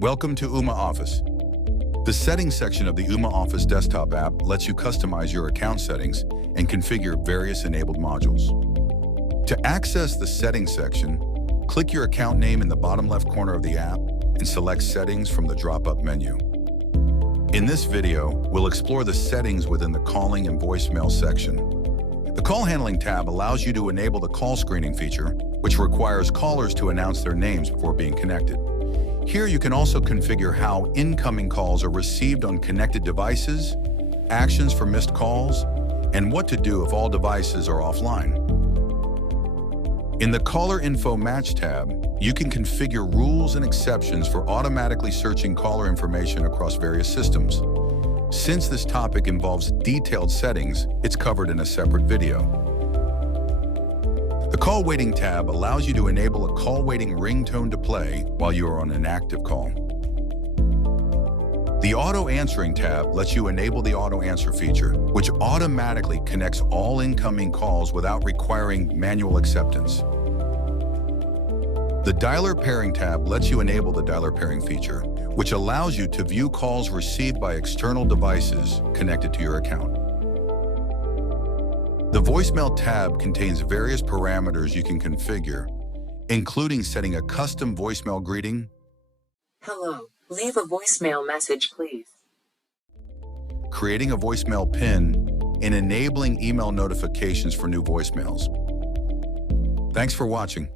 Welcome to Ooma Office. The settings section of the Ooma Office desktop app lets you customize your account settings and configure various enabled modules. To access the settings section, click your account name in the bottom left corner of the app and select Settings from the drop-up menu. In this video, we'll explore the settings within the calling and voicemail section. The Call Handling tab allows you to enable the call screening feature, which requires callers to announce their names before being connected. Here you can also configure how incoming calls are received on connected devices, actions for missed calls, and what to do if all devices are offline. In the Caller Info Match tab, you can configure rules and exceptions for automatically searching caller information across various systems. Since this topic involves detailed settings, it's covered in a separate video. The Call Waiting tab allows you to enable a call waiting ringtone to play while you are on an active call. The Auto Answering tab lets you enable the auto answer feature, which automatically connects all incoming calls without requiring manual acceptance. The Dialer Pairing tab lets you enable the dialer pairing feature, which allows you to view calls received by external devices connected to your account. The Voicemail tab contains various parameters you can configure, including setting a custom voicemail greeting. Hello, leave a voicemail message, please. Creating a voicemail pin, and enabling email notifications for new voicemails. Thanks for watching.